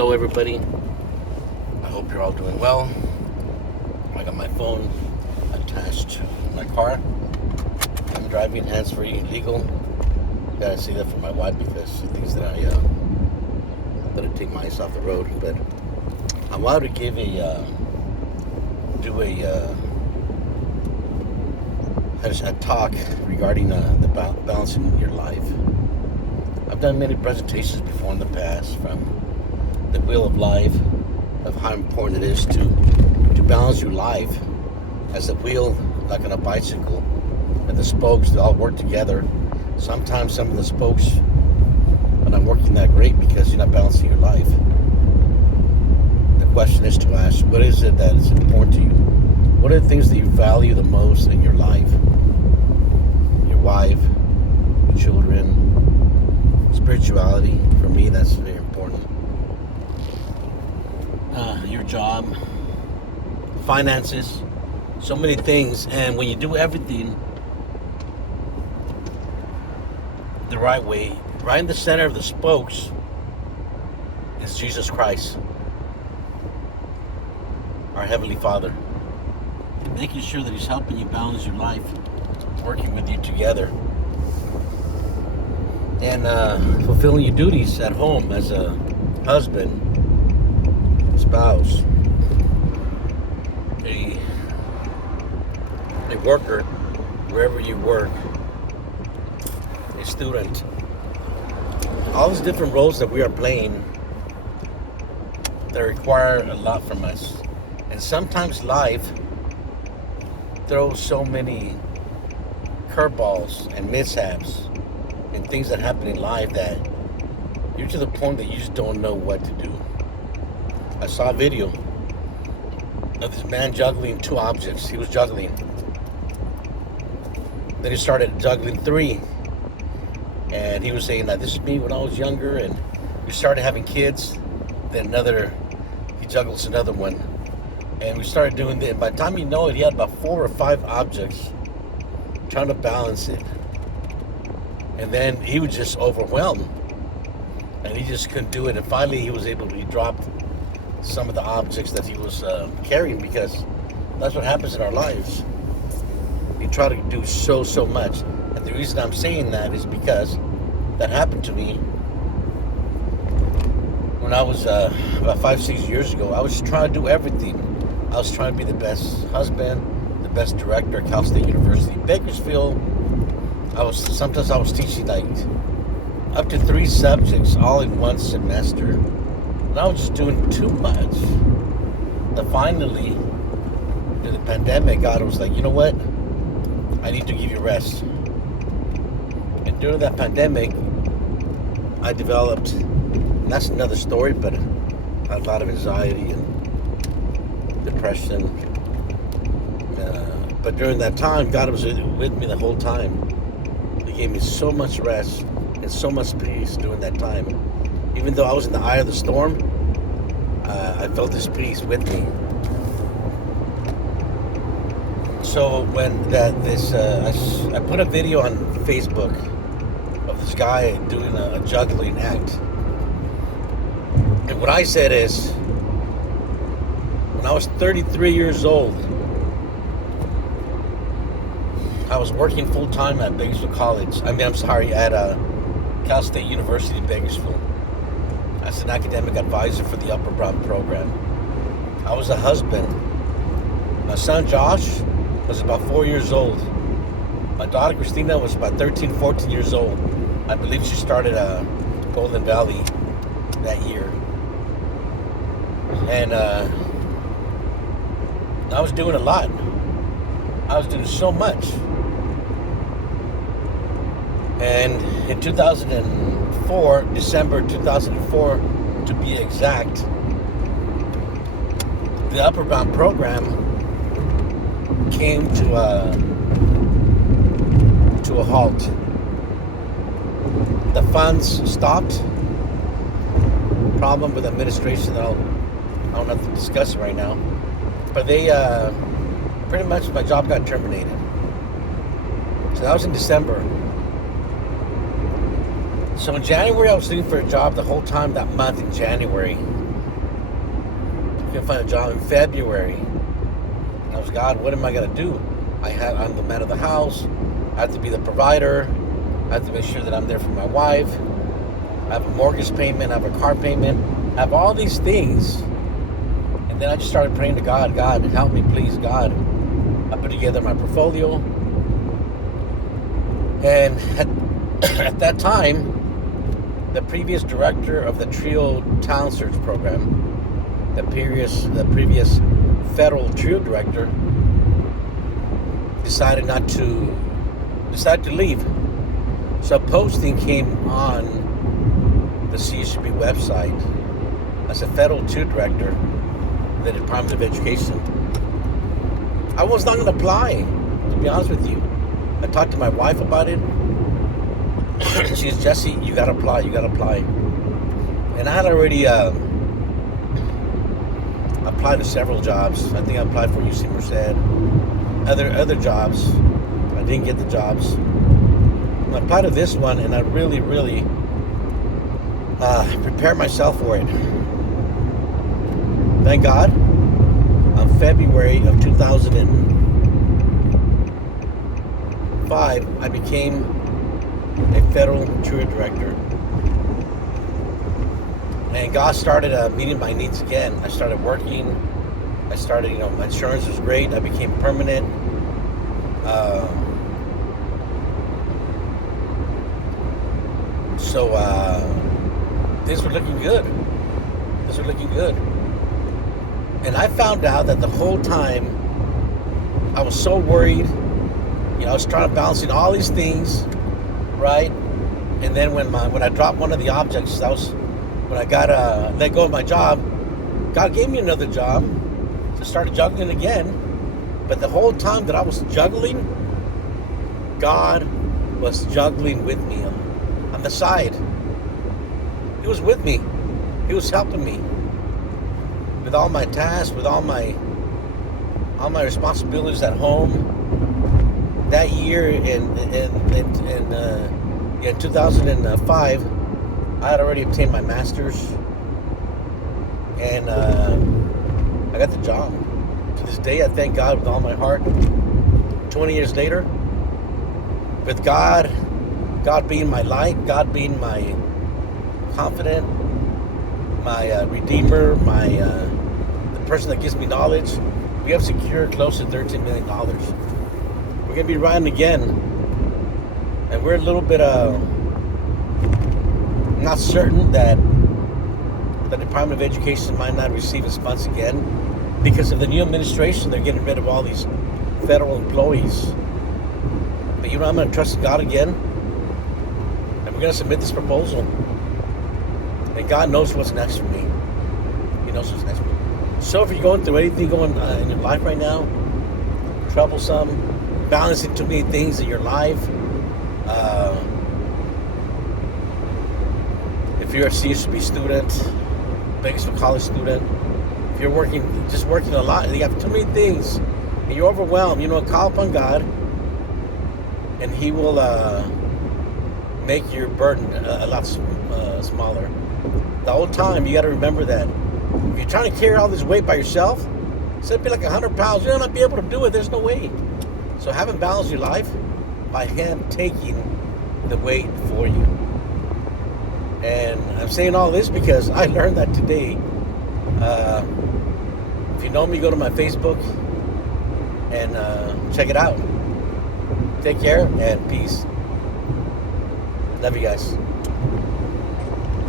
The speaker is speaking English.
Hello, everybody. I hope you're all doing well. I got my phone attached to my car. I'm driving hands-free, legal. Gotta say that for my wife because she thinks that I take my eyes off the road. But I wanted to give a talk regarding the balancing your life. I've done many presentations before in the past from the wheel of life, of how important it is to balance your life as a wheel, like on a bicycle, and the spokes, they all work together. Sometimes some of the spokes are not working that great because you're not balancing your life. The question is to ask, what is it that is important to you? What are the things that you value the most in your life? Your wife, your children, spirituality. For me, that's very important. Your job, finances, so many things. And when you do everything the right way, right in the center of the spokes is Jesus Christ, our Heavenly Father. Making sure that He's helping you balance your life, working with you together, and fulfilling your duties at home as a husband, spouse, a worker, wherever you work, a student. All these different roles that we are playing that require a lot from us. And sometimes life throws so many curveballs and mishaps and things that happen in life that you're to the point that you just don't know what to do. I saw a video of this man juggling 2 objects. He was juggling. Then he started juggling 3. And he was saying that this is me when I was younger, and we started having kids. Then he juggles another one. And we started doing this. By the time you know it, he had about 4 or 5 objects trying to balance it. And then he was just overwhelmed. And he just couldn't do it. And finally he dropped some of the objects that he was carrying, because that's what happens in our lives. You try to do so much. And the reason I'm saying that is because that happened to me when I was about 5-6 years ago. I was just trying to do everything. I was trying to be the best husband, the best director at Cal State University in Bakersfield. Sometimes I was teaching like up to 3 subjects all in one semester. And I was just doing too much. Then finally, in the pandemic, God was like, you know what? I need to give you rest. And during that pandemic, I developed, and that's another story, but a lot of anxiety and depression. But during that time, God was with me the whole time. He gave me so much rest and so much peace during that time. Even though I was in the eye of the storm, I felt this peace with me. So when I put a video on Facebook of this guy doing a juggling act. And what I said is, when I was 33 years old, I was working full-time at Bakersfield College. At Cal State University in Bakersfield as an academic advisor for the Upper Brown program. I was a husband. My son Josh was about 4 years old. My daughter Christina was about 13, 14 years old. I believe she started Golden Valley that year. And I was doing a lot. I was doing so much. And in 2004, December 2004 to be exact, the Upper Bound program came to a halt. The funds stopped. Problem with administration that I don't have to discuss right now. But they pretty much, my job got terminated. So that was in December. So in January, I was looking for a job the whole time that month in January. Couldn't find a job in February. And I was, God, what am I gonna do? I'm the man of the house. I have to be the provider. I have to make sure that I'm there for my wife. I have a mortgage payment. I have a car payment. I have all these things. And then I just started praying to God. God, help me, please, God. I put together my portfolio. And at that time, the previous director of the TRIO Town Search Program, the previous federal TRIO director, decided to leave. So a posting came on the CSB website as a federal TRIO director, the Department of Education. I was not going to apply, to be honest with you. I talked to my wife about it. She said, Jesse, you got to apply. And I had already applied to several jobs. I think I applied for UC Merced. Other jobs. I didn't get the jobs. I applied to this one, and I really prepared myself for it. Thank God, on February of 2005, I became a federal TRIO director. And God started meeting my needs again. I started working. I started, my insurance was great. I became permanent. So things were looking good. And I found out that the whole time I was so worried. I was trying to balancing all these things, right? And then when I dropped one of the objects, when I got let go of my job. God gave me another job to start juggling again. But the whole time that I was juggling, God was juggling with me on the side. He was with me. He was helping me with all my tasks, with all my responsibilities at home. That year in 2005, I had already obtained my master's, and I got the job. To this day, I thank God with all my heart. 20 years later, with God being my light, God being my confidant, my redeemer, the person that gives me knowledge, we have secured close to $13 million. We're going to be riding again, and we're a little bit not certain that the Department of Education might not receive its funds again because of the new administration. They're getting rid of all these federal employees. But I'm going to trust in God again, and we're going to submit this proposal. And God knows what's next for me. He knows what's next for me. So if you're going through anything in your life right now, troublesome, balancing too many things in your life, if you're a CSB student, Bakersfield College student, if you're working a lot, you have too many things, and you're overwhelmed, call upon God, and He will make your burden a lot smaller. The whole time, you got to remember that if you're trying to carry all this weight by yourself, it's going to be like 100 pounds. You'll not be able to do it. There's no way. So have Him balance your life by Him taking the weight for you. And I'm saying all this because I learned that today. If you know me, go to my Facebook and check it out. Take care and peace. Love you guys.